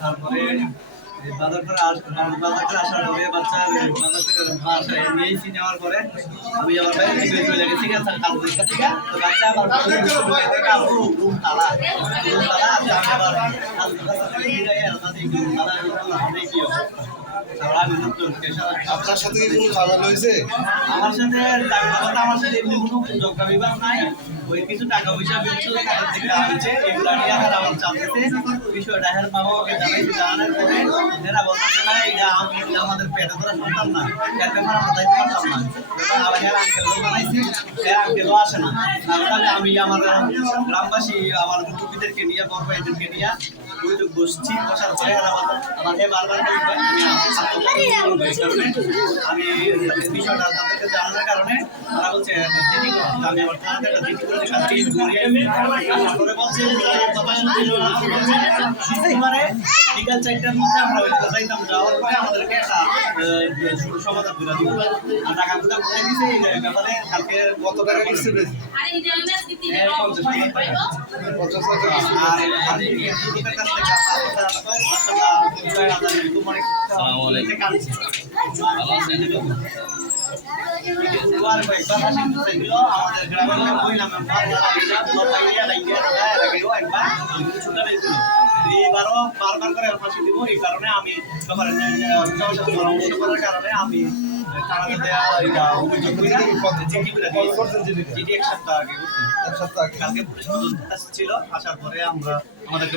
তারপরে বাজার করে আসার পরে বাচ্চা বাজার থেকে বাসায় নিয়েছি নেওয়ার পরে আমি আমার গেছি গা কাল থেকে আমি আবার কাল থেকে নিয়ে যাই আর তাদের কি তালা হবে কি অবস্থা তারপর আমি নতুন আপনার সাথে কি কোনো ঝামেলা হয়েছে? আমার সাথে আমার সাথে এমনি কোনো যোগ্যতা বিভাগ নাই। ওই কিছু টাকা পয়সা কাজের থেকে হয়েছে। এগুলো নিয়ে আমার চালতেছে। বিষয়টা হ্যাঁ বাবা বাবাকে জানাইছি, জানানোর পরে এরা বলতেছে না আমি আমরা আমার গ্রামবাসী, আমার মুরব্বীদেরকে নিয়ে, বড় ভাইদেরকে নিয়ে বৈঠক বসছি, বসার আমার আমাকে বারবার আমি বিষয়টা তাদেরকে জানানোর কারণে তারা বলছে, আমি আবার থানাতে একটা করে বলছে বিকাল চারটার মধ্যে আমরা ওই যাইতাম যাওয়ার পরে আমাদেরকে একটা সমাধান করে দিব আর টাকা পয়সা করে দিছে এই ব্যাপারে কালকে কত টাকা হ্যাঁ, দিল, আমাদের গ্রামের লোক কইলাম, যারা বারবার করে ফাঁসি দিব এই কারণে আমি পরামর্শ করার কারণে আমি এক সপ্তাহ আগে। এক সপ্তাহ আগে। কালকে পুলিশ ছিল আসার পরে আমরা আমাদেরকে